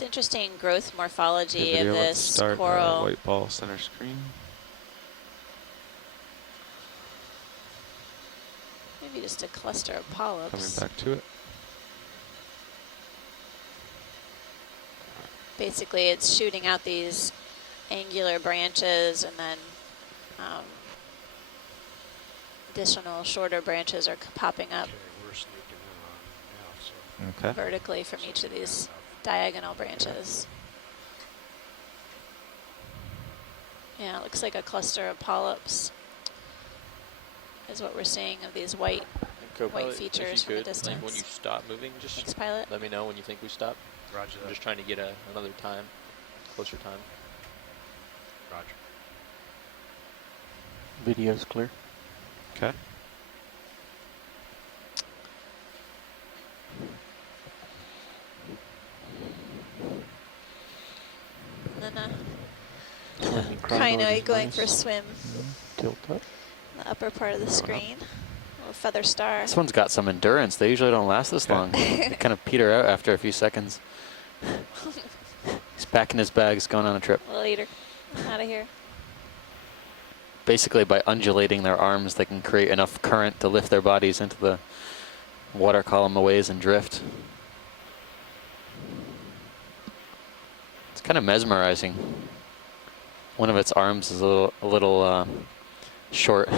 It's interesting growth morphology Okay, of video, let's this start coral. white ball center screen. Maybe just a cluster of Coming polyps. back to it. Basically, it's shooting out these angular branches, and then additional shorter branches are popping up We're sneaking in on now, so Okay. vertically from each of these diagonal branches. Yeah, it looks like a cluster of polyps is what we're seeing of these white features from a distance. When you stop moving, just Thanks, pilot. let me know when you think we stop. Roger that. I'm just trying to get another time, closer time. Roger. Video's clear. Okay. And then Crinoid crinoid is going nice. for a swim Tilt up. in the upper part of the screen. Little feather star. This one's got some endurance. They usually don't last this long. They kind of peter out after a few seconds. He's packing his bags, going on a trip. Little eater. Out of here. Basically, by undulating their arms, they can create enough current to lift their bodies into the water column aways and drift. It's kind of mesmerizing. One of its arms is a little short.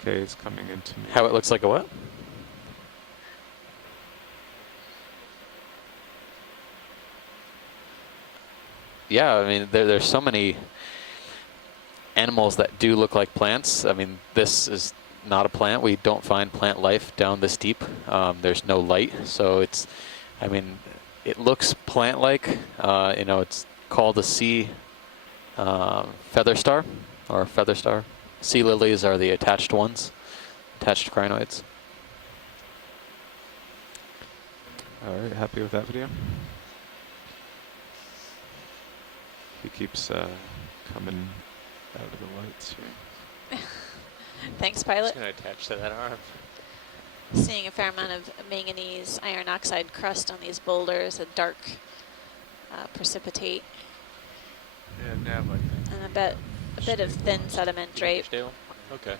Okay, it's coming into me. How it looks like a what? Yeah, I mean, there's so many animals that do look like plants. I mean, this is not a plant. We don't find plant life down this deep. There's no light, so it's, I mean, it looks plant-like. You know, it's called a sea feather star, or feather star. Sea lilies are the attached ones, attached crinoids. All right, happy with that video? He keeps coming out of the lights here. Thanks, It's pilot. going to attach to that arm. Seeing a fair amount of manganese iron oxide crust on these boulders, a dark precipitate, Yeah, nav, I think. and a bit of thin sediment drape. Stable? Okay.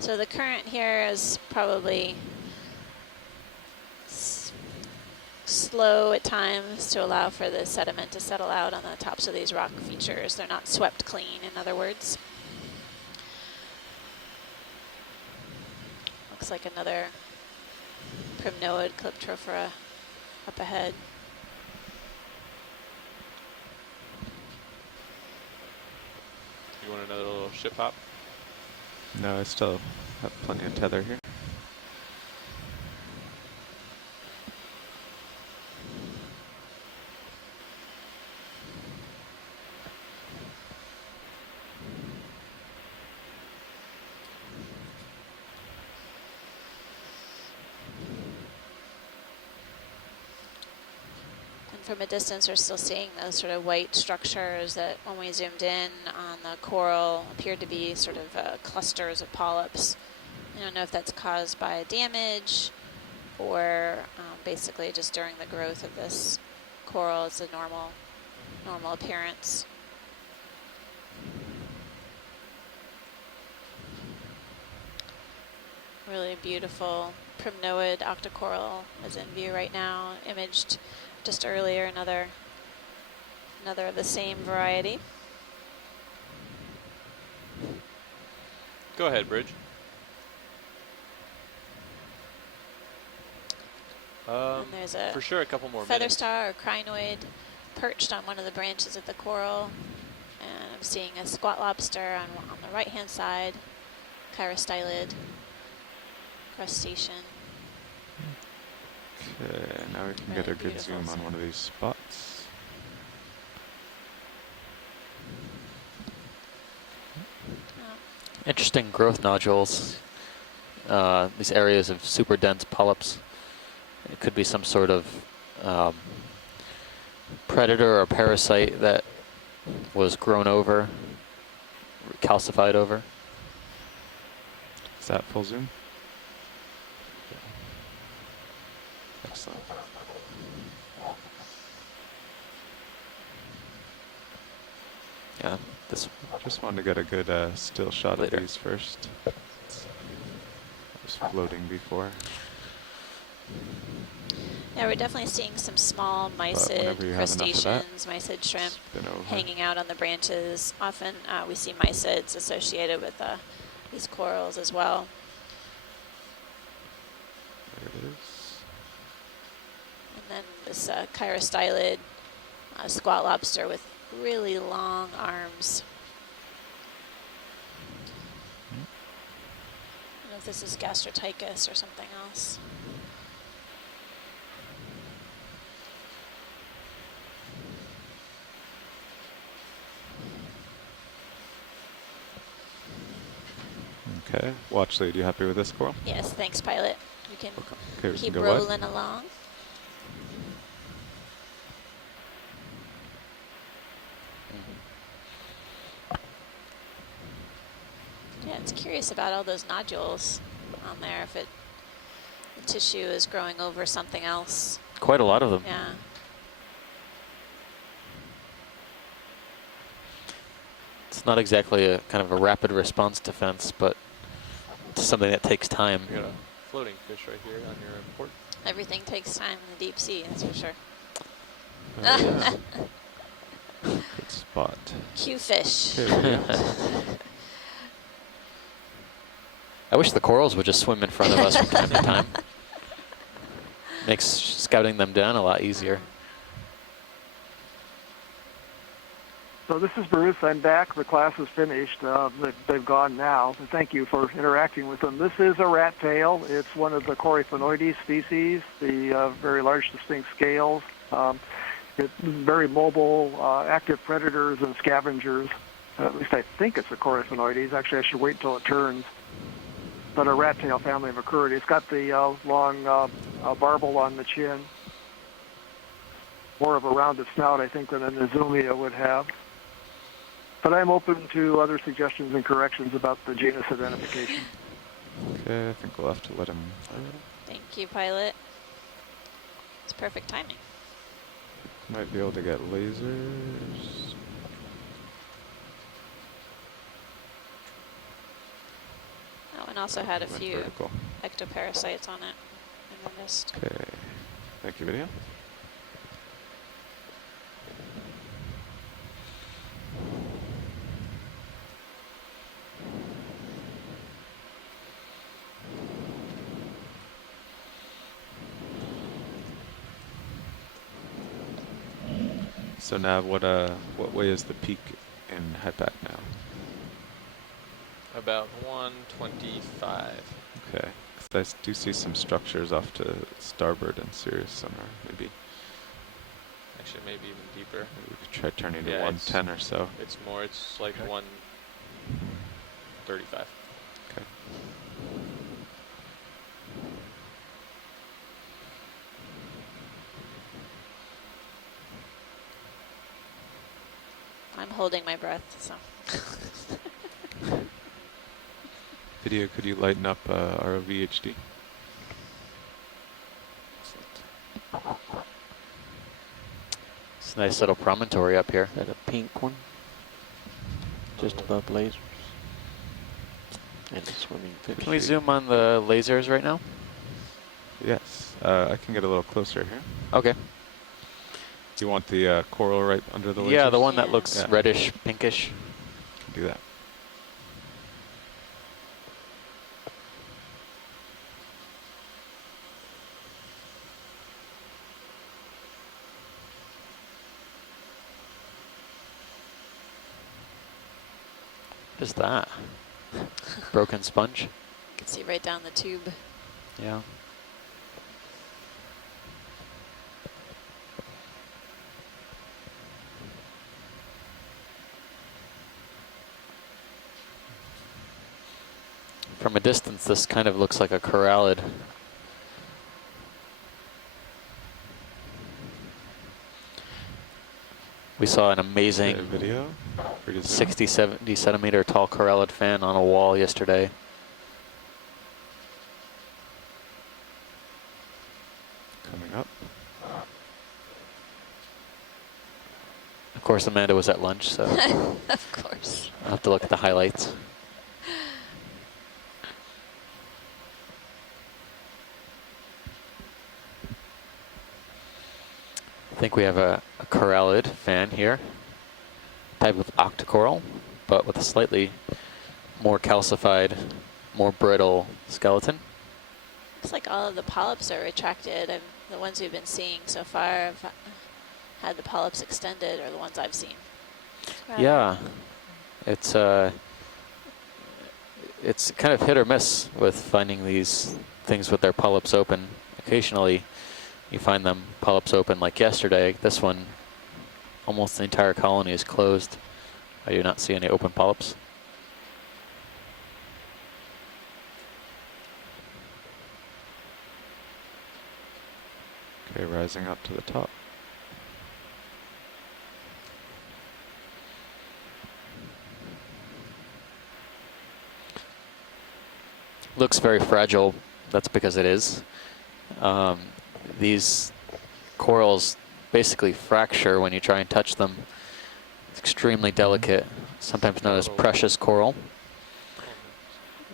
So the current here is probably slow at times to allow for the sediment to settle out on the tops of these rock features. They're not swept clean, in other words. Looks like another primnoid calyptrophora up ahead. You want another little ship hop? No, I still have plenty of tether here. From a distance, we're still seeing those sort of white structures that, when we zoomed in on the coral, appeared to be sort of clusters of polyps. I don't know if that's caused by damage or basically just during the growth of this coral. It's a normal appearance. Really beautiful primnoid octocoral is in view right now, imaged just earlier, another of the same variety. Go ahead, Bridge. And there's a For sure, a couple more feather minutes. star or crinoid perched on one of the branches of the coral. And I'm seeing a squat lobster on the right-hand side, chirostylid crustacean. Okay, now we can Really get a good beautiful zoom on scene. one of these spots. Interesting growth nodules. These areas of super dense polyps. It could be some sort of predator or parasite that was grown over, calcified over. Is that full zoom? Excellent. Yeah, this Just wanted to get a good still shot Later. of these first. I was floating before. Yeah, we're definitely seeing some small mysid whenever you have enough of that, crustaceans, mysid shrimp spin over. hanging out on the branches. Often we see mysids associated with these corals as well. There it is. And then this chirostylid squat lobster with really long arms. I don't know if this is gastrotychus or something else. Okay. Watch lead. You happy with this coral? Yes, thanks, pilot. You can Okay, we can keep go wide. rolling along. Yeah, it's curious about all those nodules on there. If the tissue is growing over something else. quite a lot of them. Yeah. It's not exactly a kind of a rapid response defense, but it's something that takes time. You got a floating fish right here on your port. Everything takes time in the deep sea, that's for sure. Oh, yeah. Good spot. Q-fish. Okay, I wish the corals would just swim in front of us from time to time. Makes scouting them down a lot easier. So this is Bruce. I'm back. The class is finished. They've gone now. And thank you for interacting with them. This is a rat tail. It's one of the Coryphonoides species, the very large distinct scales. It's very mobile, active predators and scavengers. At least I think it's a Coryphonoides. Actually, I should wait until it turns. But a rat tail family of Acuridae. It's got the long barbel on the chin. More of a rounded snout, I think, than an Izumia would have. But I'm open to other suggestions and corrections about the genus identification. Okay, I think we'll have to let him. Thank you, pilot. It's perfect timing. Might be able to get lasers. That one also had a Went few vertical. ectoparasites on it. I noticed. Okay. Thank you, video. So Nav, what way is the peak in HIPAC now? About 125. Okay, 'cause I do see some structures off to starboard and Sirius somewhere. Maybe Actually, maybe even deeper. we could try turning to Yeah, 110 or so. It's more. It's like Okay. 135. Okay. I'm holding my breath, so. Video, could you lighten up ROV HD? It's a nice little promontory up here. That a pink one, just above lasers, and a swimming fish. Can we zoom on the lasers right now? Yes. I can get a little closer here. Okay. Do you want the coral right under the lasers? Yeah, the one that Yeah. looks Yeah. reddish, pinkish. Can do that. What is that? Broken sponge? You can see right down the tube. Yeah. From a distance, this kind of looks like a corallid. We saw an amazing Okay, video. Free to zoom. 60, 70 centimeter tall corallid fan on a wall yesterday. Coming Of course, Amanda was at lunch, so Of course. I'll have to look at the highlights. I think we have a corallid fan here, type of octocoral, but with a slightly more calcified, more brittle skeleton. Looks like all of the polyps are retracted. The ones we've been seeing so far have had the polyps extended, or the ones I've seen. Yeah, it's kind of hit or miss with finding these things with their polyps open. Occasionally, you find them polyps open, like yesterday. This one, almost the entire colony is closed. I do not see any open polyps. Okay, rising up to the top. Looks very fragile. That's because it is. These corals basically fracture when you try and touch them. It's extremely delicate, sometimes known as precious coral,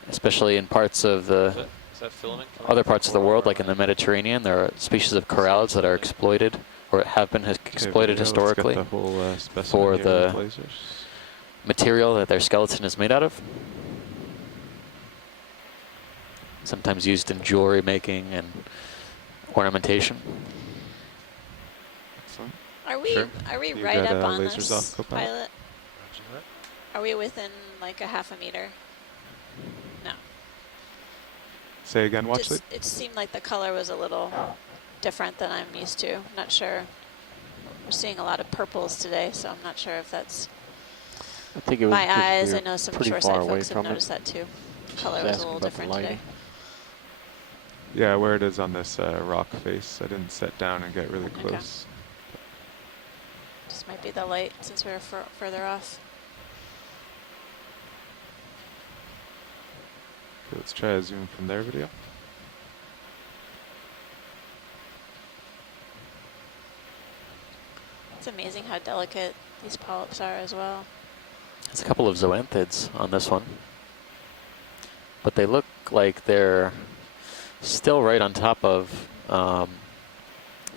especially in parts of the Is that filament coming other from parts of the coral world, or- like in the Mediterranean. There are species of corallids that are exploited, or have been exploited historically, Let's get the whole specimen for here the with lasers. material that their skeleton is made out of. Sometimes used in jewelry making and ornamentation. Excellent. Are we Sure. You right got, up on lasers this off, Copilot? pilot? Roger that. Are we within like a half a meter? No. Say again, watch Just, it seemed like the color was a little different than I'm used to. Not sure. We're seeing a lot of purples today, so I'm not sure if that's I think it was my because eyes. we I were know some pretty short far sight away folks have from it. noticed that too. Color Just was a asking little about the different today. lighting. Yeah, where it is on this rock face. I didn't sit down and get really Okay. close. Just might be the light since we were further off. Okay, let's try a zoom from their video. It's amazing how delicate these polyps are as well. There's a couple of zoanthids on this one, but they look like they're still right on top of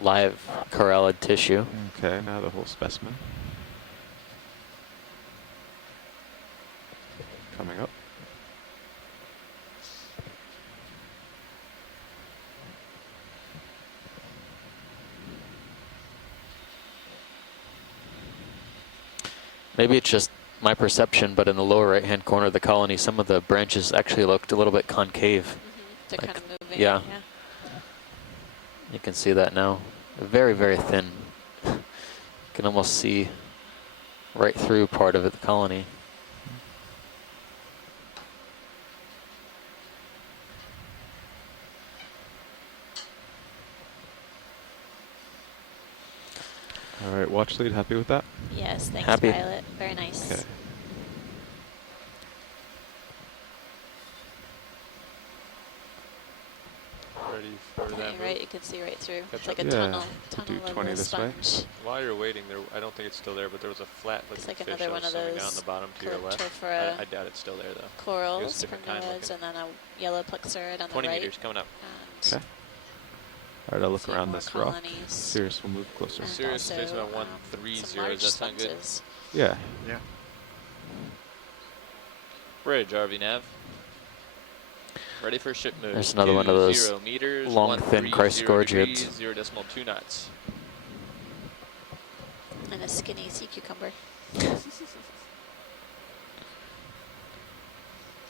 live corallid tissue. Okay, now the whole specimen. Coming up. Maybe it's just my perception, but in the lower right-hand corner of the colony, some of the branches actually looked a little bit concave. They're Like, kind of moving. yeah. You can see that now. Very, very thin. You can almost see right through part of it, the colony. All right, watch lead, happy with that? Yes, thanks, Happy. Violet. Very nice. Okay. Ready for Yeah, that you're right, move? you can see right through. Catch It's like up. a Yeah, tunnel do of 20 a this way. sponge. While you're waiting, I don't think it's still there, but there was a flat It's looking like fish another that one was of swimming down those the bottom to your left. Cryptophora I doubt it's still there though. corals from different the kind woods, looking. and then a yellow plexurid on 20 the right. meters coming up. And Okay. All right, I'll a look few around more this rock. colonies. Sirius will move closer. And Sirius also, stays about some 130. large Does that sound good? sponges. Yeah. Yeah. Bridge, RV nav. Ready for ship move. There's another one of those 0 meters, long, thin 130 chrysogorgiids. degrees, 0.2 knots. And a skinny sea cucumber.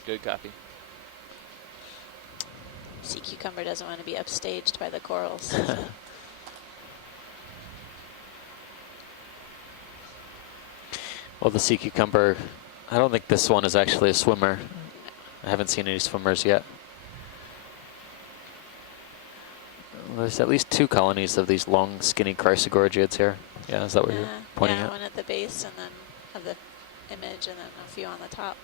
Good copy. Sea cucumber doesn't want to be upstaged by the corals. Well, the sea cucumber, I don't think this one is actually a swimmer. I haven't seen any swimmers yet. There's at least 2 colonies of these long, skinny chrysogorgiids here. Yeah, is that what you're pointing yeah, at? one at the base and then of the image, and then a few on the top.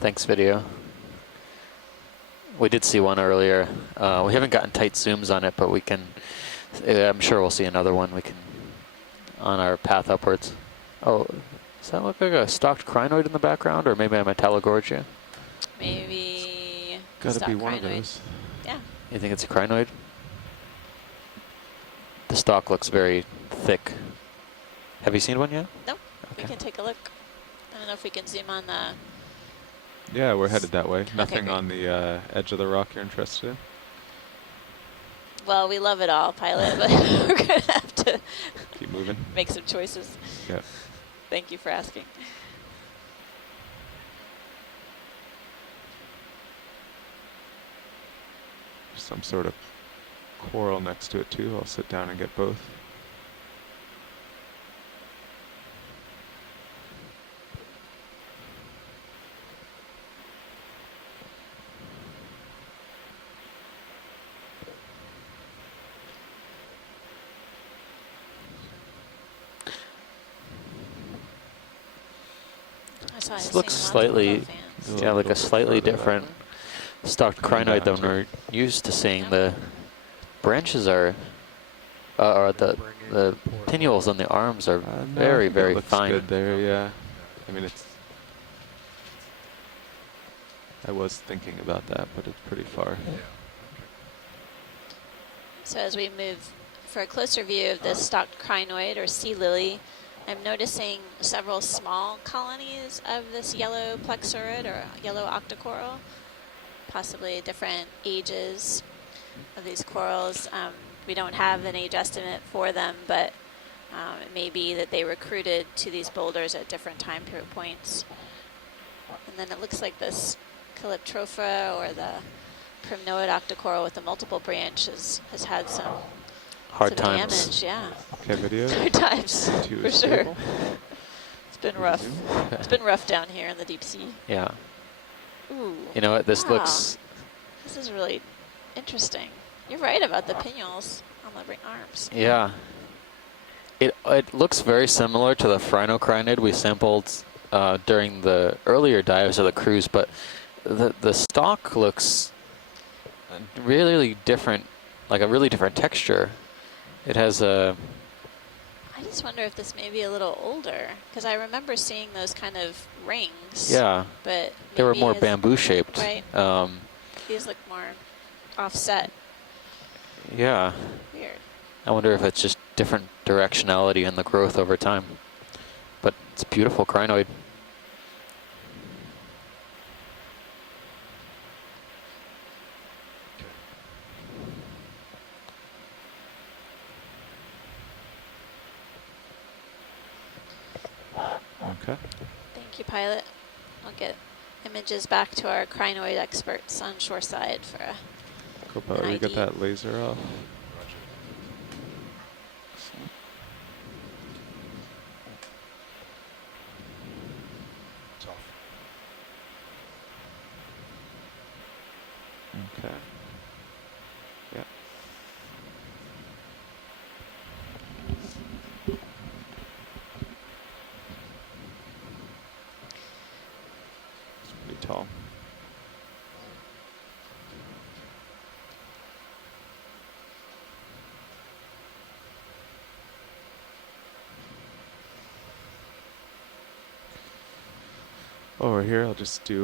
Thanks, video. We did see one earlier. We haven't gotten tight zooms on it, but we can. I'm sure we'll see another one. We can on our path upwards. Oh, does that look like a stalked crinoid in the background, or maybe a Metallogorgia? Maybe. Gotta be stock one of crinoid. those. Yeah. You think it's a crinoid? The stalk looks very thick. Have you seen one yet? Nope. We Okay. can take a look. I don't know if we can zoom on the. Yeah, we're headed that way. Nothing great. on the edge of the rock you're interested in? Well, we love it all, pilot, but we're gonna have to Keep moving. make some choices. Yeah. Thank you for asking. Some sort of coral next to it too. I'll sit down and get both. That's why I've This seen looks lots of slightly, photo fans. Little- yeah, like a little slightly further different stalked Coming crinoid down than too. we're used to seeing. The branches are, or the pinnules on the arms are No, I very, think that very looks fine. good there, yeah. I mean, it's. I was thinking about that, but it's pretty far. So as we move for a closer view of this stalked crinoid or sea lily, I'm noticing several small colonies of this yellow plexurid or yellow octocoral, possibly different ages of these corals. We don't have an age estimate for them, but it may be that they recruited to these boulders at different time period points. And then it looks like this Calyptrophra or the primnoid octocoral with the multiple branches has had some Hard times. damage. Yeah, Okay, video. hard times Two for is sure. stable. It's been rough. It's been rough down here in the deep sea. Yeah. Ooh. You know what? This Wow. looks. This is really interesting. You're right about the pinnules on the arms. Yeah. It looks very similar to the phrynocriniid we sampled during the earlier dives of the cruise, but the stalk looks really different, like a really different texture. It has a. I just wonder if this may be a little older, because I remember seeing those kind of rings. Yeah. But They were maybe more it's- bamboo shaped. Right. These look more offset. Yeah. Weird. I wonder if it's just different directionality in the growth over time. But it's a beautiful crinoid. Okay. Thank you, pilot. I'll get images back to our crinoid experts on shoreside for a. Copilot, An we got ID. that laser off. Roger. It's off. Okay. Yeah. It's pretty tall. Over here, I'll just get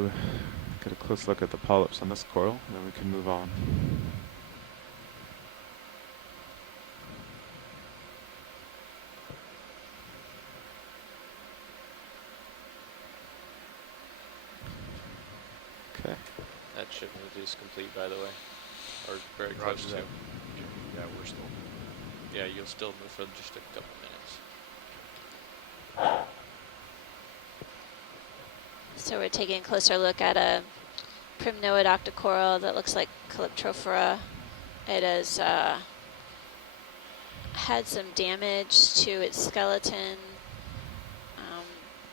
a close look at the polyps on this coral, and then we can move on. Okay. That ship move is complete, by the way, or very Roger close that. to. Okay. Yeah, we're still. Yeah, you'll still move for just a couple minutes. So we're taking a closer look at a primnoid octocoral that looks like Calyptrophora. It has had some damage to its skeleton.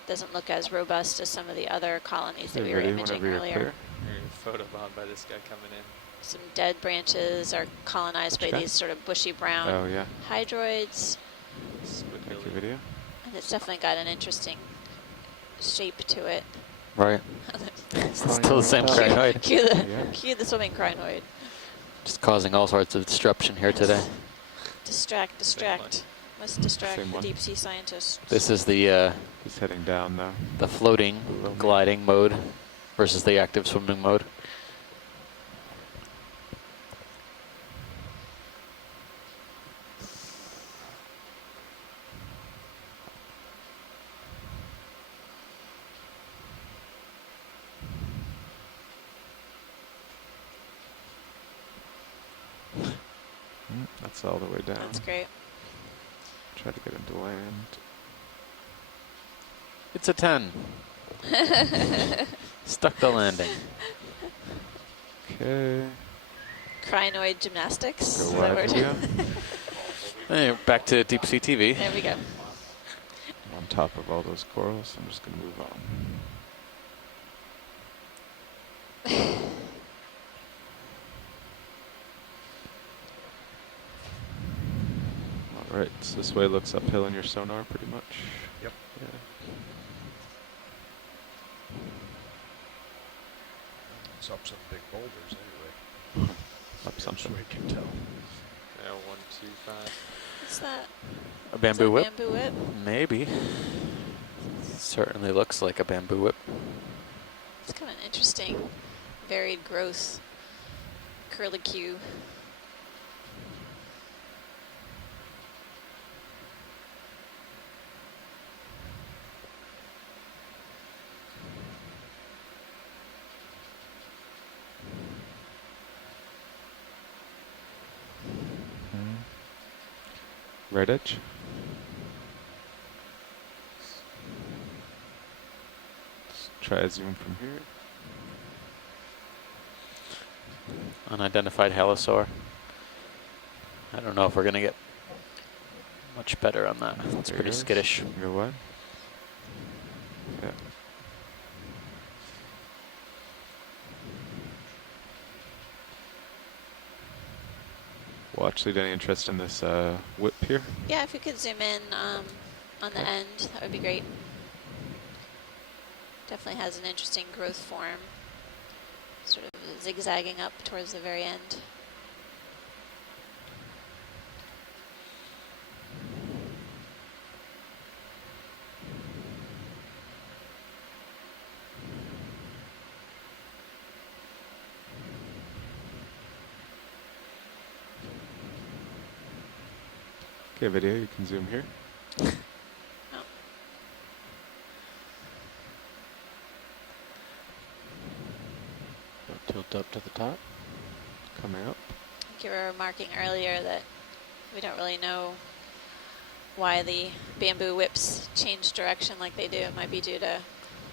Doesn't look as robust as some of the other colonies that we were Ready imaging whenever you're earlier. clear. You're photobombed by this guy coming in. Some dead branches are colonized by Okay. these sort of bushy brown Oh yeah. hydroids, Thank you, Squidbillies. video. and it's definitely got an interesting shape to it. Right. It's still the same Crinoid. crinoid. Yeah. Cue the swimming crinoid. Just causing all sorts of disruption here today. Distract. Must distract Same the one. deep sea scientists. This is the He's heading down though. floating, Below me. gliding mode versus the active swimming mode. That's all the way down. That's great. Try to get him to land. It's a 10. Stuck the landing. Okay. Crinoid gymnastics. Go Is that wide what we're again. doing? Anyway, back to deep sea TV. There we go. I'm on top of all those corals. I'm just gonna move on. All right, so this way looks uphill in your sonar pretty much. Yep. Yeah. It's up some big boulders anyway. Up Yeah, something. so we can tell. Yeah, 1, 2, 5. What's that? A Is bamboo that whip? Bamboo whip. Maybe. Certainly looks like a bamboo whip. It's kind of an interesting, varied growth curlicue. Right edge. Let's try a zoom from here. Unidentified halosaur. I don't know if we're going to get much better on that. It's There pretty it is. skittish. Go wide. Yeah. Watch, lead any interest in this whip here? Yeah, if you could zoom in on the Okay. end, that would be great. Definitely has an interesting growth form, sort of zigzagging up towards the very end. Okay, video, you can zoom here. Oh, Tilt up to the top. Coming up. I think you were remarking earlier that we don't really know why the bamboo whips change direction like they do. It might be due to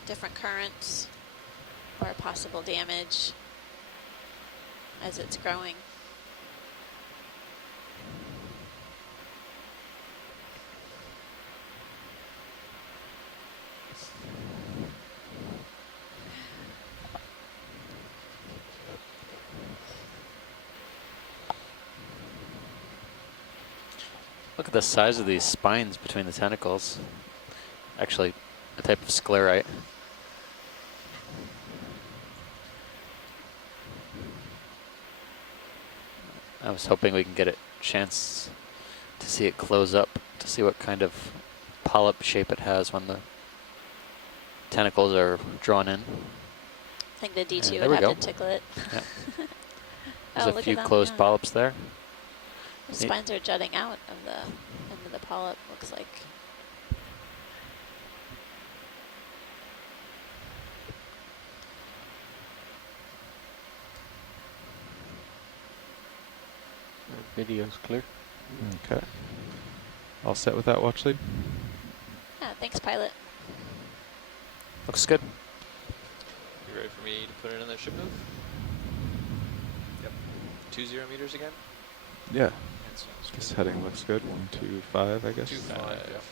different currents or possible damage as it's growing. Look at the size of these spines between the tentacles. Actually, a type of sclerite. I was hoping we can get a chance to see it close up, to see what kind of polyp shape it has when the tentacles are drawn in. I think the D2 there would we have go. to tickle it. Yeah. Oh, There's look a at few them, closed yeah. polyps there. The spines are jutting out of the end of the polyp, looks like. Video's clear. Okay. All set with that watch lead? Yeah, thanks, pilot. Looks good. You ready for me to put it in the ship move? Yep. 20 meters again? Yeah. That sounds This good. heading looks good. 1, 2, 5, I guess. 2, 5. Yep.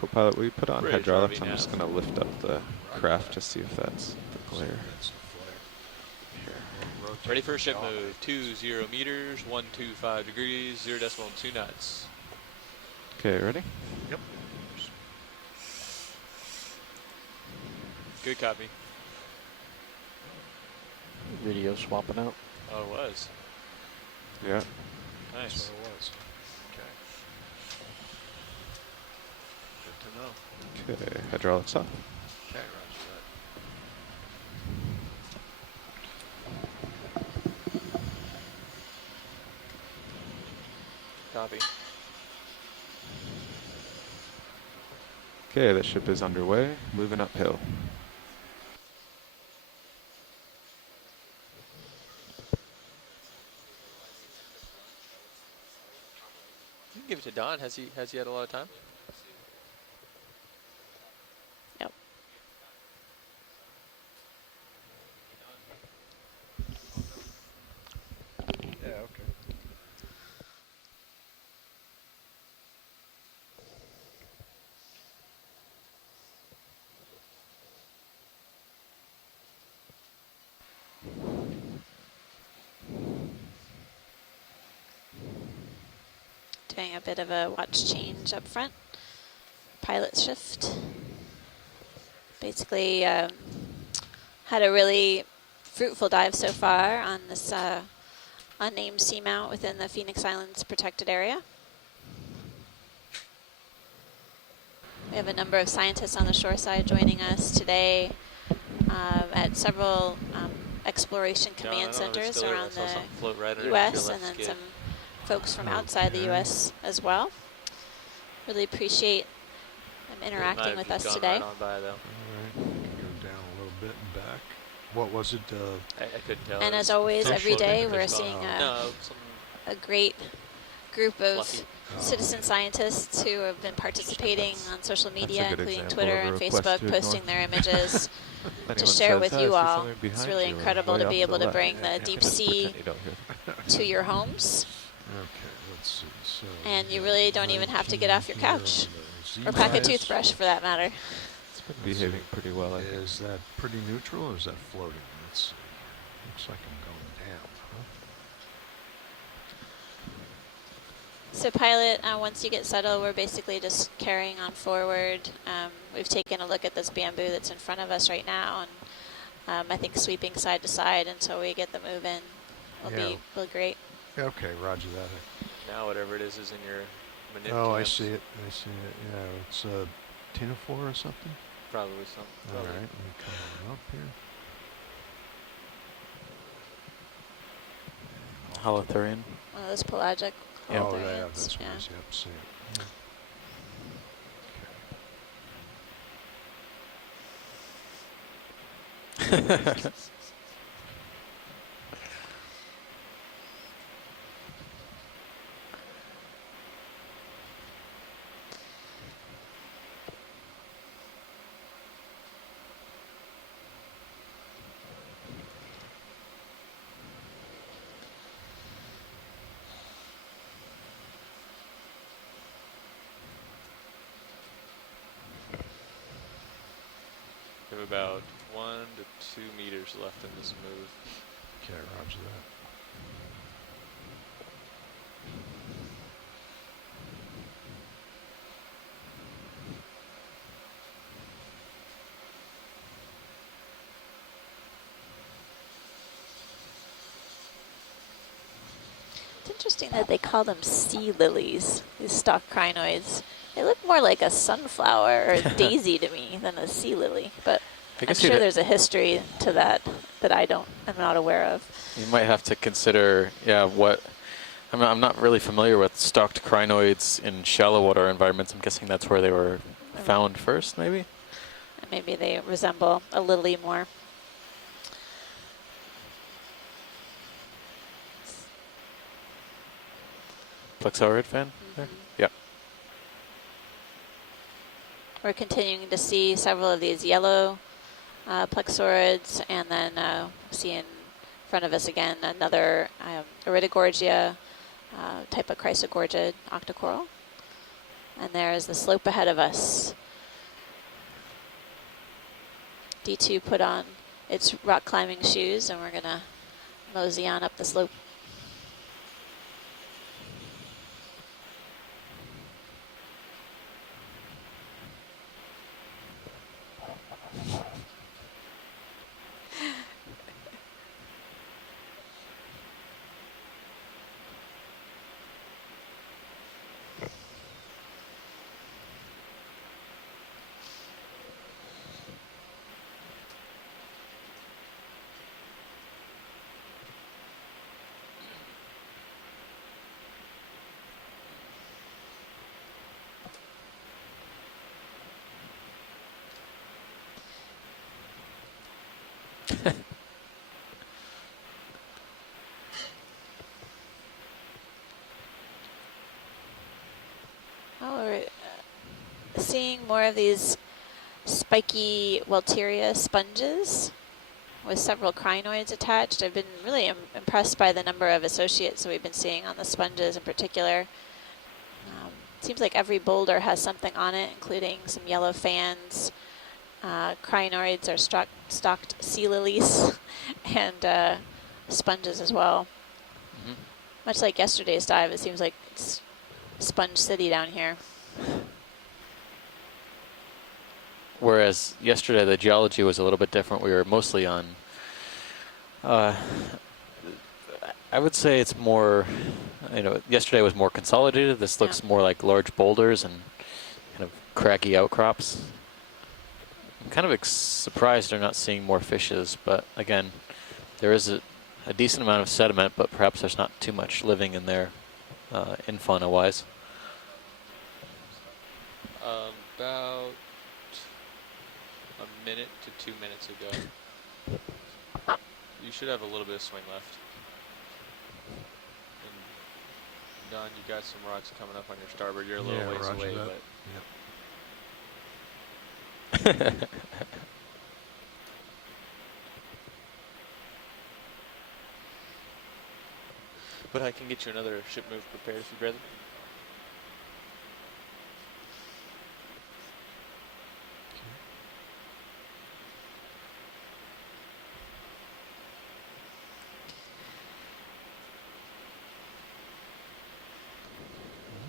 Co-pilot, will you put on Bridge, hydraulics? ROV I'm just nav. going to lift up the craft to see if that's the glare. That's the flare. Here. Rotate Ready for a ship the move. 20 meters, 125 degrees, 0.2 knots. Okay, ready? Yep. Good copy. Video swapping out. Oh, it was. Yeah. That's Nice. what it was. Okay. Good to know. Okay, hydraulics off. Okay, roger that. Copy. Okay, the ship is underway, moving uphill. You can give it to Don. Has he had a lot of time? Yep. Yeah, okay. Doing a bit of a watch change up front. Pilot shift. Basically had a really fruitful dive so far on this unnamed seamount within the Phoenix Islands protected area. We have a number of scientists on the shoreside joining us today at several exploration command centers around the U.S. and then some folks from outside the U.S. as well. Really appreciate them interacting with us today. Right on by, though. All right. Go down a little bit and back. What was it? I couldn't tell. And It as was always, some every day floating we're fish seeing gone. No, some a great group of fluffy. citizen scientists who have been participating on social media, good including example Twitter of a and request Facebook, to posting ignore. their images If to anyone share says, with "Ah, I you see all. something It's behind really you," or incredible way to off be to able the to left, bring the just deep pretend sea you don't hear them. to your homes. Okay, let's see. So And we you got really don't even have to get 19 off your here couch on the or pack a Z-bias. toothbrush for that matter. It's been behaving pretty well, I think. Is that pretty neutral or is that floating? Let's see. Looks like I'm going down. Huh? So pilot, once you get settled, we're basically just carrying on forward. We've taken a look at this bamboo that's in front of us right now, and I think sweeping side to side until we get the move in will be great. Yeah, okay, roger that. Now whatever it is in your manip Oh, I cams. see it. I see it. Yeah, it's Tinafor or something. Probably some. All right, let me come on up here. Holothurian. One of those pelagic Oh, yeah, holothurians, that's what it is. Yep, see it. Yeah. We have about 1 to 2 meters left in this move. Okay, roger that. It's interesting that they call them sea lilies, these stalk crinoids. They look more like a sunflower or a daisy to me than a sea lily, but I'm sure there's a history to that I'm not aware of. You might have to consider, I'm not really familiar with stalked crinoids in shallow water environments. I'm guessing that's where they were found first, maybe? Maybe they resemble a lily more. Plexaurid fan there? Yeah. We're continuing to see several of these yellow plexaurids, and then see in front of us again another Iridogorgia type of chrysogorgid octocoral. And there is the slope ahead of us. D2 put on its rock climbing shoes, and we're going to mosey on up the slope. seeing more of these spiky Walteria sponges with several crinoids attached. I've been really impressed by the number of associates that we've been seeing on the sponges in particular. Seems like every boulder has something on it, including some yellow fans. Crinoids are stocked sea lilies and sponges as well. Mhm. Much like yesterday's dive, it seems like it's sponge city down here. Whereas yesterday the geology was a little bit different. We were mostly on, I would say it's more, yesterday was more consolidated. This looks more like large boulders and kind of craggy outcrops. I'm kind of surprised they're not seeing more fishes, but again, there is a decent amount of sediment, but perhaps there's not too much living in there, in fauna-wise. About a minute to 2 minutes ago. You should have a little bit of swing left. And Don, you got some rocks coming up on your starboard. You're a little ways roger away, that. but I can get you another ship move prepared if you'd rather.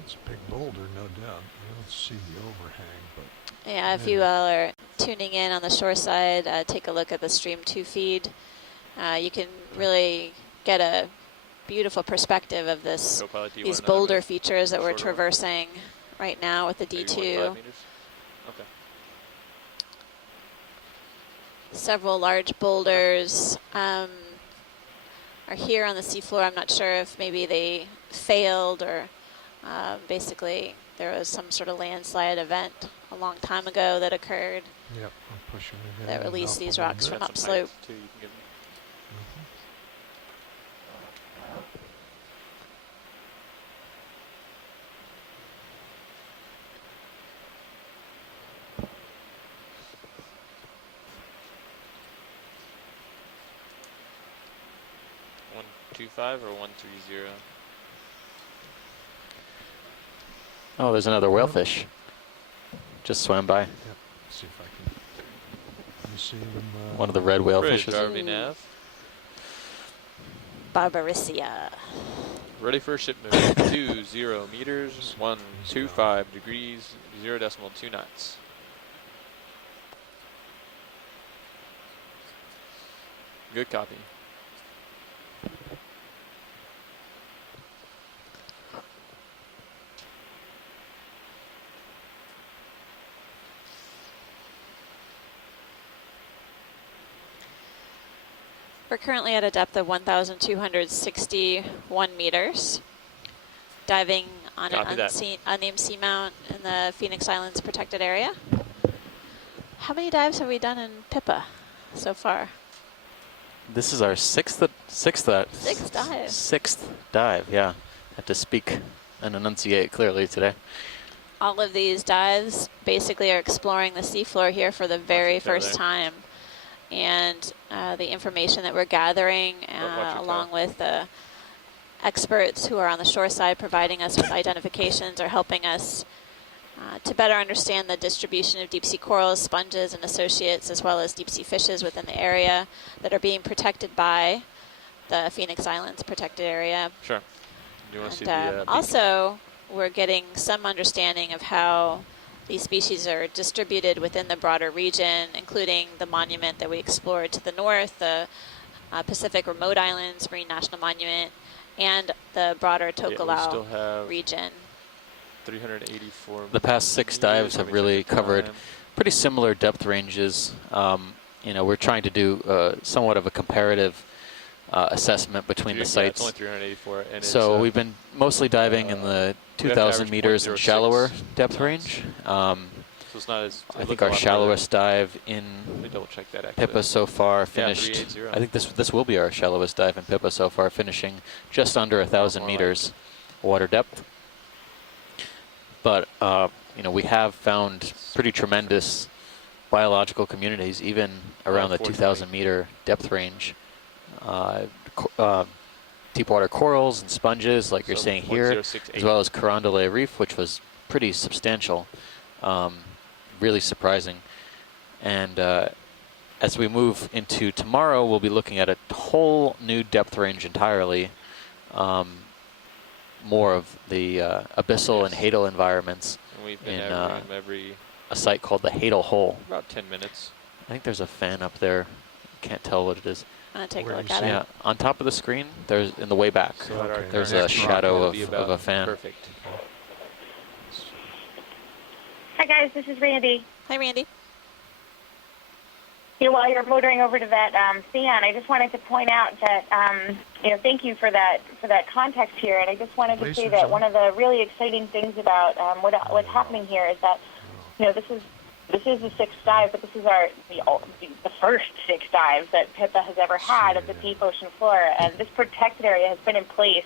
It's a big boulder, no doubt. I don't see the overhang, but Yeah, if you all are tuning in on the shore side, take a look at the Stream 2 feed. You can really get a beautiful perspective of this, Co-pilot, do you these want another boulder move? features that we're Shorter one? traversing right now with the Maybe D2. 1.5 meters? Okay. Several large boulders are here on the seafloor. I'm not sure if maybe they failed or basically there was some sort of landslide event a long time ago that occurred yep, I'm pushing it that in and released up these a little rocks bit. from Got some height, upslope. too, you can give me. 125 or 130? Oh, there's another whalefish. Just swam by. Yep, see if I can. You see them? One of the red Bridge, whalefishes. RV nav. Barbarissia. Ready for ship move. 20 meters, 125 degrees, 0.2 knots. Good copy. We're currently at a depth of 1,261 meters, diving on Copy an that. unnamed seamount in the Phoenix Islands protected area. How many dives have we done in Pippa so far? This is our sixth dive. Sixth dive, yeah. Had to speak and enunciate clearly today. All of these dives basically are exploring the seafloor here for the very Watch your toe first there. time. And the information that we're gathering, watch your along toe. with the experts who are on the shore side providing us with identifications, are helping us to better understand the distribution of deep sea corals, sponges, and associates, as well as deep sea fishes within the area that are being protected by the Phoenix Islands protected area. Sure. Do you want to see And the beacon? also, we're getting some understanding of how these species are distributed within the broader region, including the monument that we explored to the north, the Pacific Remote Islands Marine National Monument, and the broader Yeah, we still Tokelau have region. 384. The past 6 meters. dives Let have me check really the covered time. pretty similar depth ranges. We're trying to do somewhat of a comparative assessment between the Yeah, it's sites. only 384. And So it's, we've been mostly diving in the we have to 2,000 average meters and 0.06 shallower depth knots. range. So it's not as. I it think looked a our lot shallowest dive further. in Let me double check that actually. Pippa so far finished. 380. I think this will be our shallowest dive in Pippa so far, finishing just under 1,000 more like- meters water depth. But we have found pretty tremendous biological communities, even around the 2,000 meter depth range. Deep water corals and sponges, like you're saying here, as well as Carondelet Reef, which was pretty substantial, really surprising. And as we move into tomorrow, we'll be looking at a whole new depth range entirely, more of the abyssal and hadal environments. And we've been in every a site called the Hadal Hole. about 10 minutes. I think there's a fan up there. Can't tell what it is. I'm going to take Where a do look you at see it. Yeah, on top of the screen, there's in the way back. So at our Okay. There's current a speed, shadow it'll of be a about fan. Perfect. Hi guys, this is Randy. Hi, Randy. While you're motoring over to that fan, I just wanted to point out that thank you for that context here, and I just wanted to say that one of the really exciting things about what's happening here is that this is the sixth dive, but this is the first six dives that PIPA has ever had of the deep ocean floor, and this protected area has been in place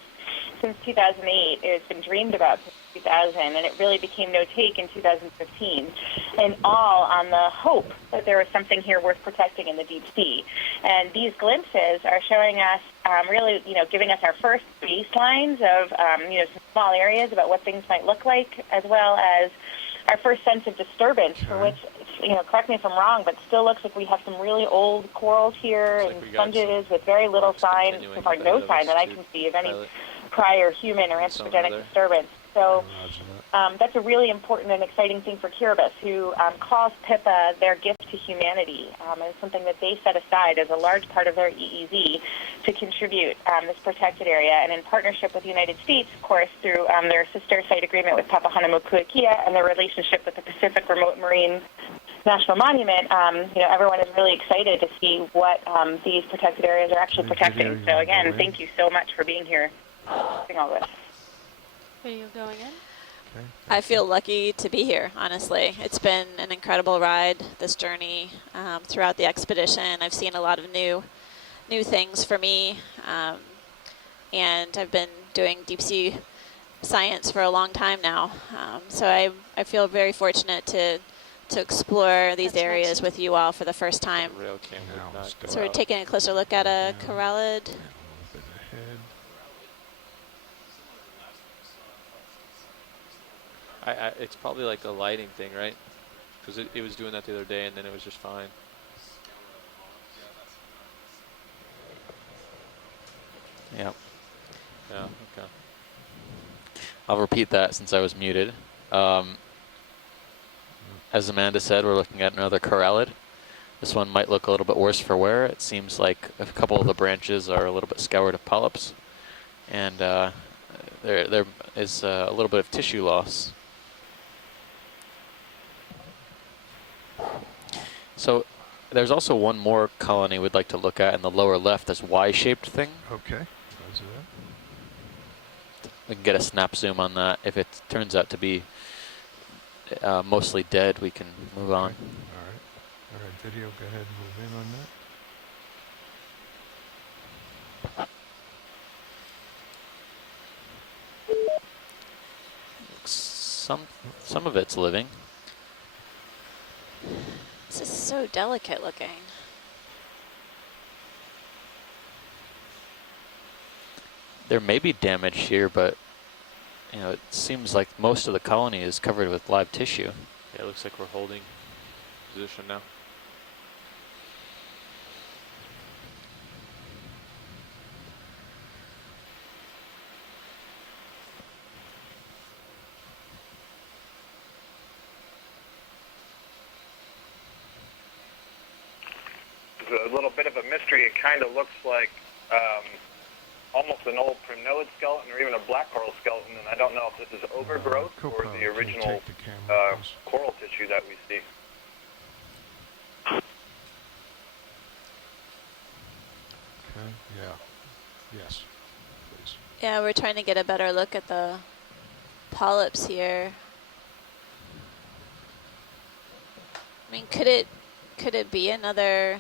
since 2008. It's been dreamed about since 2000, and it really became no-take in 2015, and all on the hope that there was something here worth protecting in the deep sea. And these glimpses are showing us, really, giving us our first baselines of, some small areas about what things might look like, as well as our first sense of disturbance, for which, correct me if I'm wrong, but still looks like we have some really old corals here Looks and like we got sponges with very little sign, continuing so far ahead no of sign us that I to can see of any pilot. prior human or Some anthropogenic other. disturbance. So Roger that. that's a really important and exciting thing for Kiribati, who calls PIPA their gift to humanity. It's something that they set aside as a large part of their EEZ to contribute this protected area, and in partnership with the United States, of course, through their sister site agreement with Papahanaumokuakea and their relationship with the Pacific Remote Marine National Monument. Everyone is really excited to see what these protected areas are actually protecting. So again, thank you so much for being here, doing all this. Video going in. Okay. I feel lucky to be here, honestly. It's been an incredible ride, this journey throughout the expedition. I've seen a lot of new things for me, and I've been doing deep sea science for a long time now. So I feel very fortunate to explore these areas with you all for the first time. Rail cam would Now not let's go So we're out. taking a closer look at a corallid. A little bit ahead. It's probably like a lighting thing, right? Because it was doing that the other day, and then it was just fine. Yeah. Yeah. Okay. I'll repeat that since I was muted. As Amanda said, we're looking at another corallid. This one might look a little bit worse for wear. It seems like a couple of the branches are a little bit scoured of polyps, and there is a little bit of tissue loss. So there's also one more colony we'd like to look at in the lower left, this Y-shaped thing. Okay. Roger that. We can get a snap zoom on that. If it turns out to be mostly dead, we can move on. All right, video, go ahead and move in on that. Some of it's living. This is so delicate looking. There may be damage here, but it seems like most of the colony is covered with live tissue. Yeah, it looks like we're holding position now. A little bit of a mystery. It kind of looks like almost an old primnoid skeleton or even a black coral skeleton, and I don't know if this is overgrowth or Co-pilot, the can you original take the camera, please? coral tissue that we see. Okay, yeah. Yes, please. Yeah, we're trying to get a better look at the polyps here. I mean, could it be another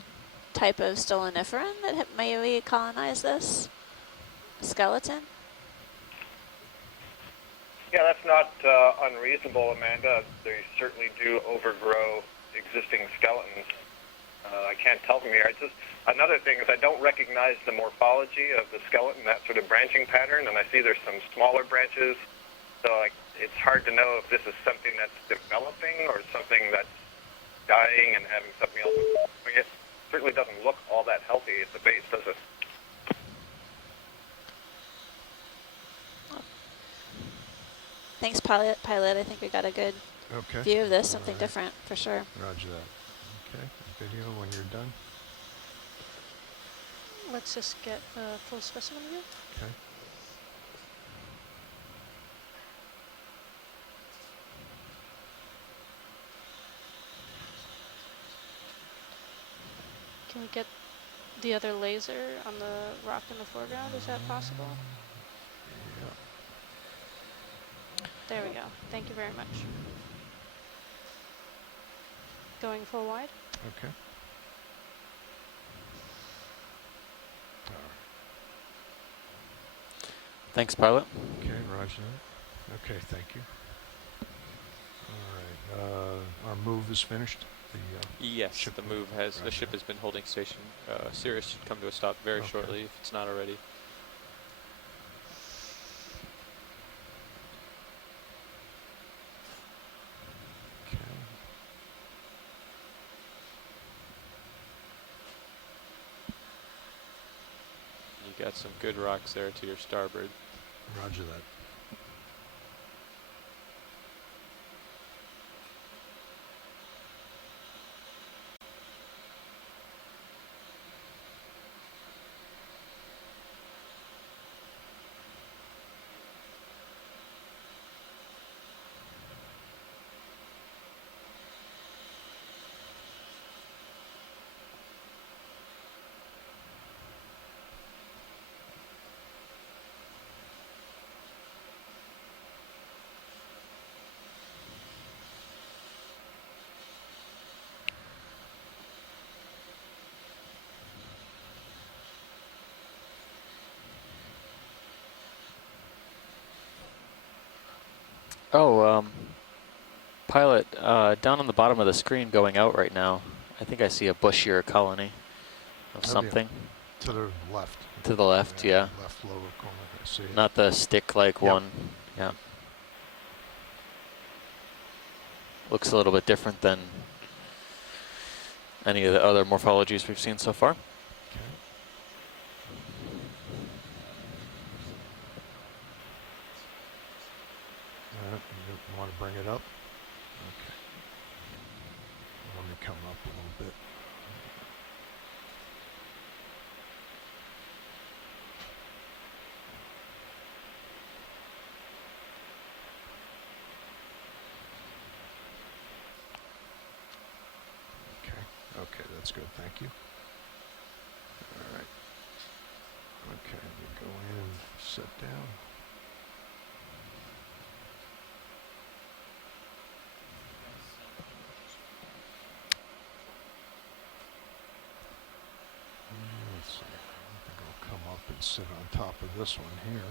type of stoloniferan that maybe colonized this skeleton? Yeah, that's not unreasonable, Amanda. They certainly do overgrow existing skeletons. I can't tell from here. Another thing is I don't recognize the morphology of the skeleton, that sort of branching pattern, and I see there's some smaller branches. So it's hard to know if this is something that's developing or something that's dying and having something else. I mean, it certainly doesn't look all that healthy at the base, does it? Thanks, Pilot. I think we got a good Okay. view of this, All something right. different for sure. Roger that. Okay. Video when you're done. Let's just get a full specimen view. Okay. Can we get the other laser on the rock in the foreground? Is that possible? Yeah. There we go. Thank you very much. Going full wide? Okay. All right. Thanks, pilot. Okay, roger that. Okay, thank you. All right. Our move is finished. The Yes, ship the move. move has the Roger ship that. has been holding station. Sirius should come to a stop very Okay. shortly if it's not already. Okay. You got some good rocks there to your starboard. Roger that. Oh, pilot, down on the bottom of the screen going out right now, I think I see a bushier colony of Oh, yeah. something. To the left. To the left, yeah. Left lower corner. I see it. Not the stick-like Yep. one. Yeah. Looks a little bit different than any of the other morphologies we've seen so far. Okay. You want to bring it up? Okay. Let me come up a little bit. Okay. Okay, that's good. Thank you. All right. Okay, we go in, sit down. Let's see. I think I'll come up and sit on top of this one here.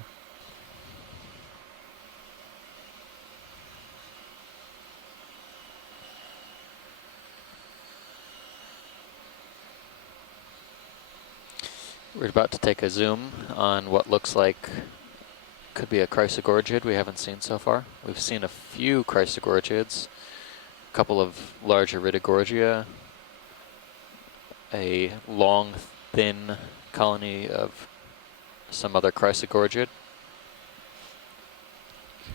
We're about to take a zoom on what looks like could be a chrysogorgid we haven't seen so far. We've seen a few chrysogorgids, a couple of large iridogorgia, a long, thin colony of some other chrysogorgid. Okay.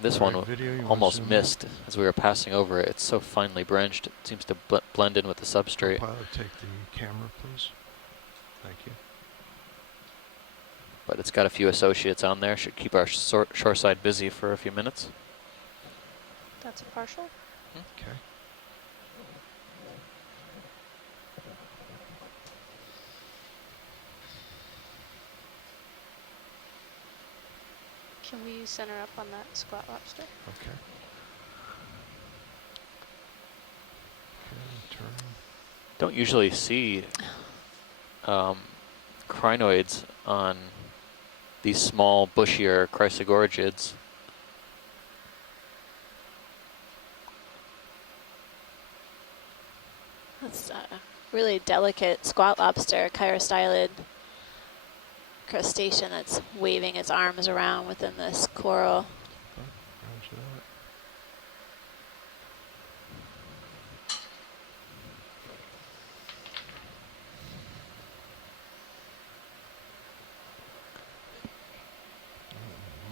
This All one right, video, you wanna almost zoom in? missed as we were passing over it. It's so finely branched, it seems to blend in with the substrate. Pilot, take the camera, please. Thank you. But it's got a few associates on there. Should keep our shoreside busy for a few minutes. That's a partial. Okay. Can we center up on that squat lobster? Okay. Okay, turning. Don't usually see crinoids on these small, bushier chrysogorgids. That's a really delicate squat lobster, chirostylid crustacean that's waving its arms around within this coral. Roger that.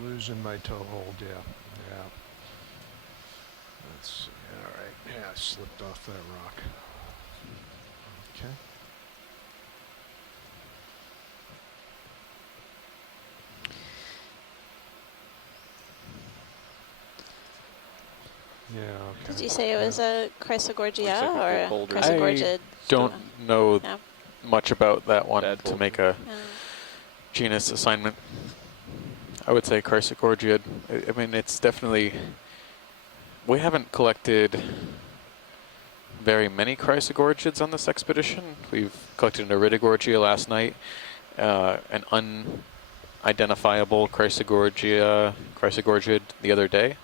Losing my toe hold, yeah. Yeah. Let's see. All right. Yeah, I slipped off that rock. Okay. Yeah, okay. Did you say it was a Chrysogorgia Looks like a or good a boulder. Chrysogorgid? Don't know No. much about that one Bad to boulder. make a No. genus assignment. I would say Chrysogorgia. I mean, it's definitely. We haven't collected very many Chrysogorgids on this expedition. We've collected an Iridogorgia last night, an unidentifiable Chrysogorgid the other day.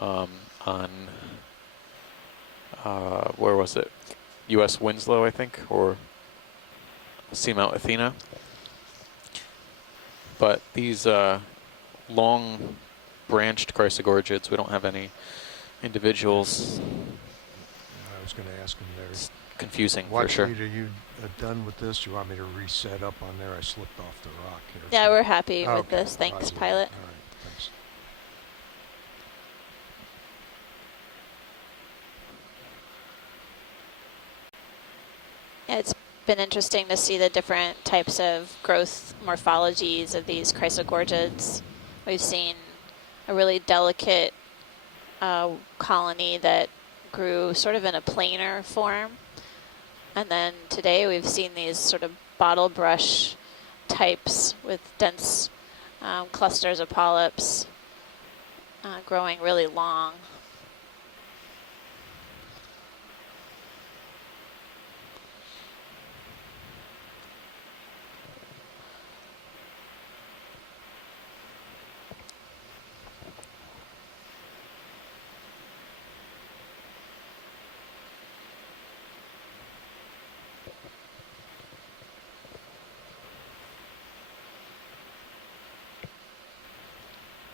On where was it? U.S. Winslow, I think, or Seamount Athena. But these long branched Chrysogorgids, we don't have any individuals. I was going to ask him there. It's confusing What for sure. fleet are you done with this? Do you want me to reset up on there? I slipped off the rock here. Yeah, we're happy with Okay. this. Thanks, Roger. pilot. All right, thanks. Yeah, it's been interesting to see the different types of growth morphologies of these Chrysogorgids. We've seen a really delicate colony that grew sort of in a planar form. And then today we've seen these sort of bottle brush types with dense clusters of polyps growing really long.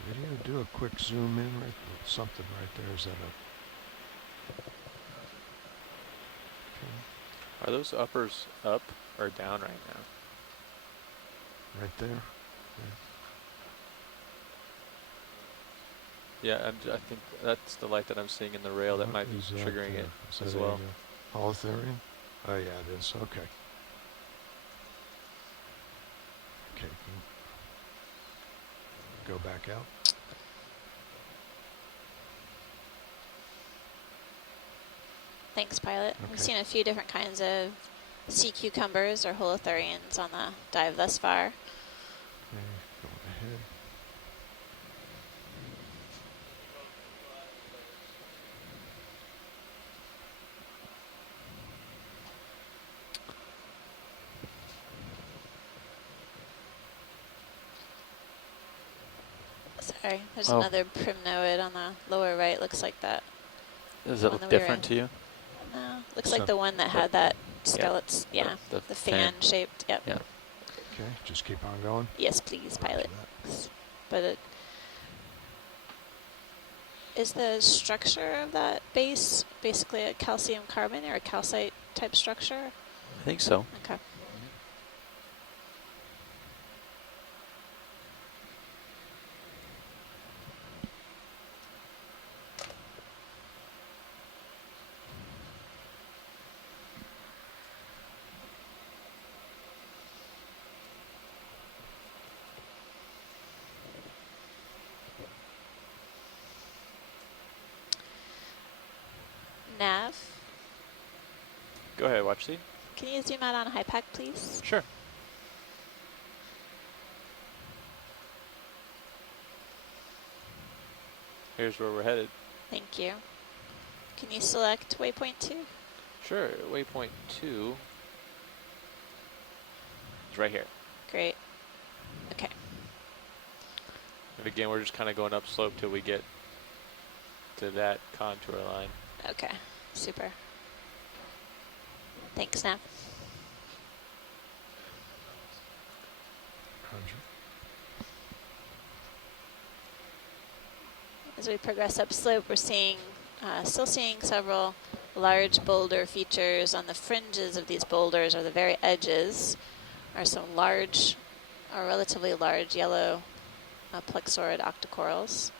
Video, do a quick zoom in, right? Something right there. Is that a? Okay. Are those uppers up or down right now? Right there. Yeah, I think that's the light that I'm seeing in the rail that What might be is that triggering there? it Is as that well. a Holothurian? Oh yeah, it is. Okay. Okay. Go back out. Thanks, pilot. Okay. We've seen a few different kinds of sea cucumbers or holothurians on the dive thus far. Okay, going ahead. Sorry, there's Oh. another primnoid on the lower right. Looks like that. Does it one look that we were different in. to you? No, looks like So- the one that had that skeleton. Yeah, The the fan shaped. Yep. Yeah. Okay, just keep on going. Yes, please, pilot. Roger But it is the structure of that base basically a calcium carbon or a calcite type structure? I think so. Okay. Nav, Go ahead, watch the. can you zoom out on HiPAC, please? Sure. Here's where we're headed. Thank you. Can you select waypoint 2? Sure, waypoint 2 is right here. Great. Okay. And again, we're just kind of going up slope till we get to that contour line. Okay. Super. Thanks, Snap. Roger. As we progress upslope, we're still seeing several large boulder features. On the fringes of these boulders, or the very edges, are some large, or relatively large yellow plexaurid octocorals.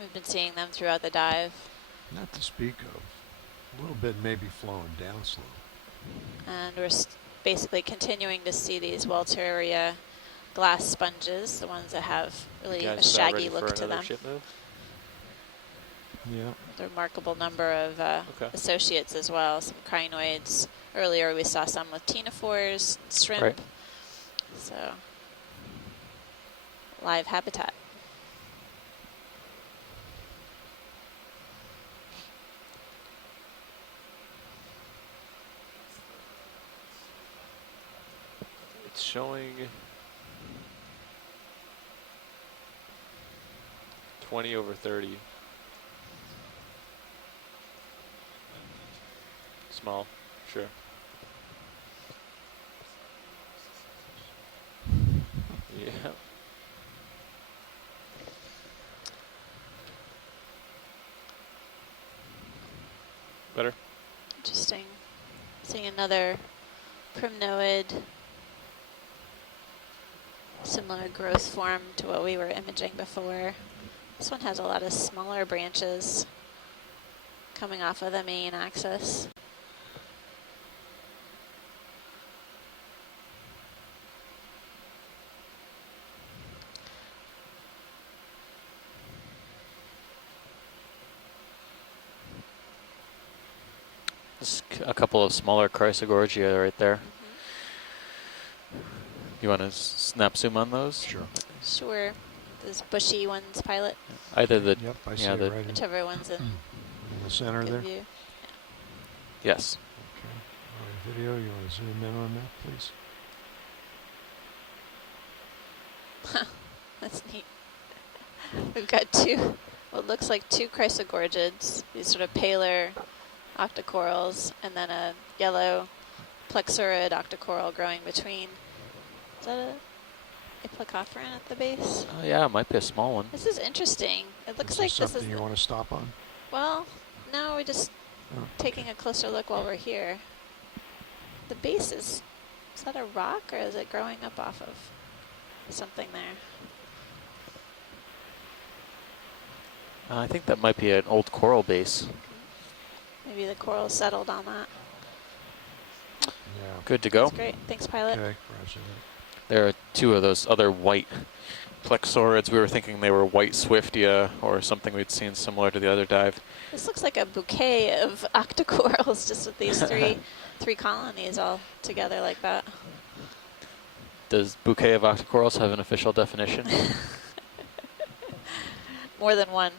We've been seeing them throughout the dive. Not to speak of. A little bit maybe flowing down slope. And we're basically continuing to see these Walteria glass sponges, the ones that have really a shaggy look to them. Ship move? Yeah. A remarkable number of associates as well, some crinoids. Earlier we saw some with ctenophores, shrimp. Right. So, live habitat. It's showing 20/30. Small, sure. Yeah. Better. Interesting. Seeing another primnoid, similar growth form to what we were imaging before. This one has a lot of smaller branches coming off of the main axis. Just a couple of smaller Chrysogorgia right there. You want to snap zoom on those? Sure. Sure. Those bushy ones, Pilot. Either the Yep, I see it right in Whichever one's in the center good there. view. yes. Okay. All right, video, you want to zoom in on that, please? That's neat. We've got what looks like two Chrysogorgids, these sort of paler octocorals, and then a yellow plexaurid octocoral growing between. Is that a plecophoran at the base? Oh yeah, it might be a small one. This is interesting. It looks Is like this this something is. you want to stop on? Well, no, we're just Oh, taking a closer look while we're here. The base is that a rock, or is it growing up off of something there? I think that might be an old coral base. Maybe the coral settled on that. Yeah. Good to go. That's great. Thanks, Pilot. Okay, roger that. There are two of those other white plexaurids. We were thinking they were white swiftia or something we'd seen similar to the other dive. This looks like a bouquet of octocorals, just with these three colonies all together like that. Does bouquet of octocorals have an official definition? More than one.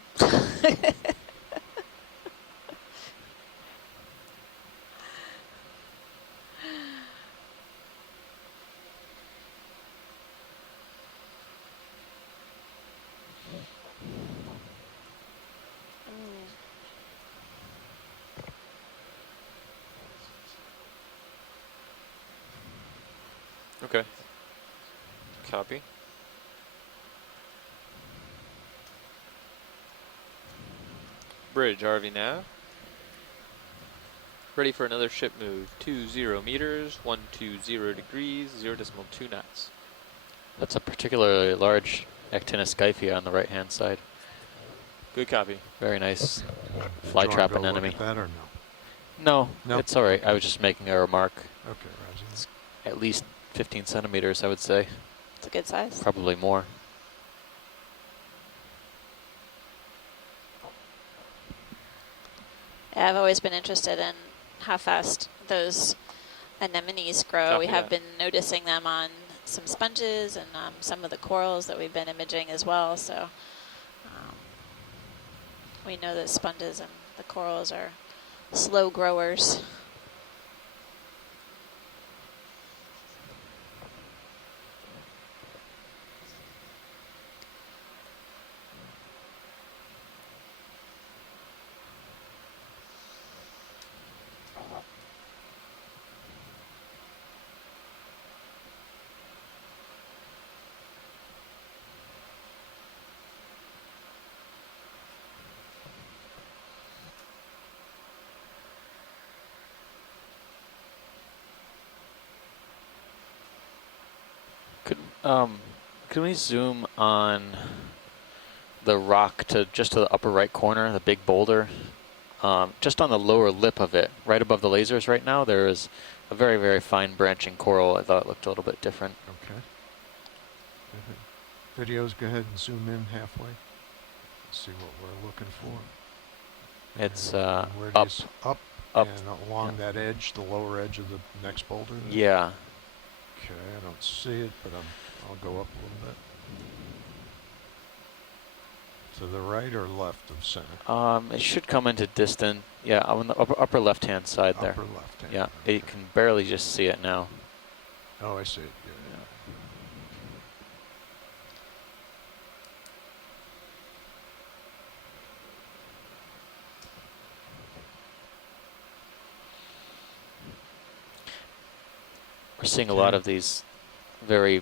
Okay. Copy. Bridge, RV nav. Ready for another ship move. 20 meters, 120 degrees, 0.2 knots. That's a particularly large actinoscyphia on the right-hand side. Good copy. Very nice Do fly you wanna trap go look anemone. at that or no? No, No? it's all right. I was just making a remark. Okay, roger that. At least 15 centimeters, I would say. It's a good size. Probably more. Yeah, I've always been interested in how fast those anemones grow. We Copy have that. been noticing them on some sponges and some of the corals that we've been imaging as well. So we know that sponges and the corals are slow growers. Can we zoom on the rock to just to the upper right corner, the big boulder? Just on the lower lip of it, right above the lasers right now, there is a very, very fine branching coral. I thought it looked a little bit different. Okay. Videos, go ahead and zoom in halfway. Let's see what we're looking for. It's And where it up. is up, Up. and along that edge, the lower edge of the next boulder. There? Yeah. Okay, I don't see it, but I'll go up a little bit. To the right or left of center? It should come into distant. Yeah, on the upper left-hand side there. Upper left hand. Yeah, Okay. you can barely just see it now. Oh, I see it. Yeah. We're seeing a lot of these very,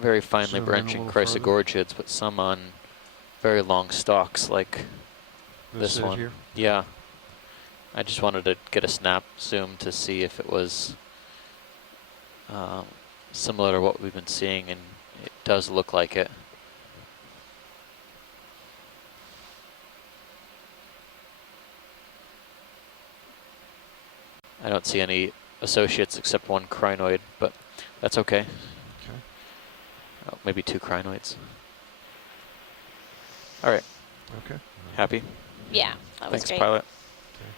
very finely Zoom in a branching little further. chrysogorgiids, but some on very long stalks like this edge one. here? Yeah. I just wanted to get a snap zoom to see if it was similar to what we've been seeing, and it does look like it. I don't see any associates except one crinoid, but that's okay. Okay. Oh, maybe two crinoids. All right. Okay. Happy? Yeah, that was Thanks, great. pilot. Okay.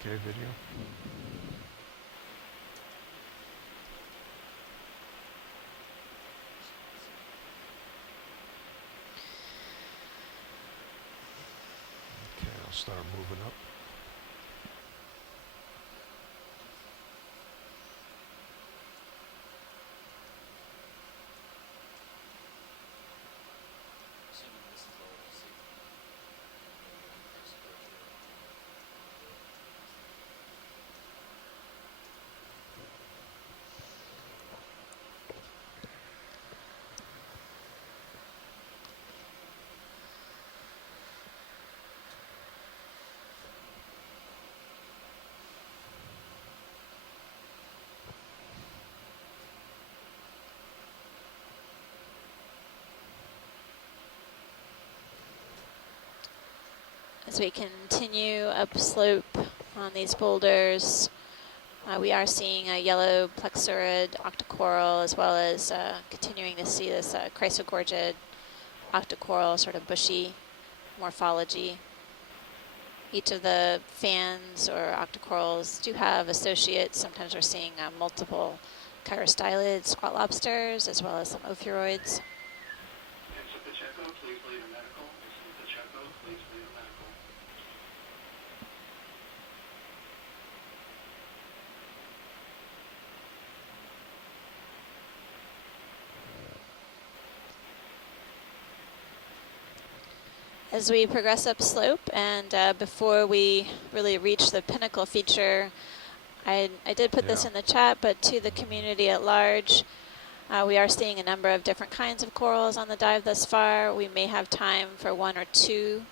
Okay, video. Okay, I'll start moving up. As we continue upslope on these boulders, we are seeing a yellow plexurid octocoral, as well as continuing to see this chrysogorgid octocoral, sort of bushy morphology. Each of the fans or octocorals do have associates. Sometimes we're seeing multiple chirostylids, squat lobsters, as well as some ophiuroids. As we progress upslope, and before we really reach the pinnacle feature, I did put this in the chat, but to the community at large, we are seeing a number of different kinds of corals on the dive thus far. We may have time for one or two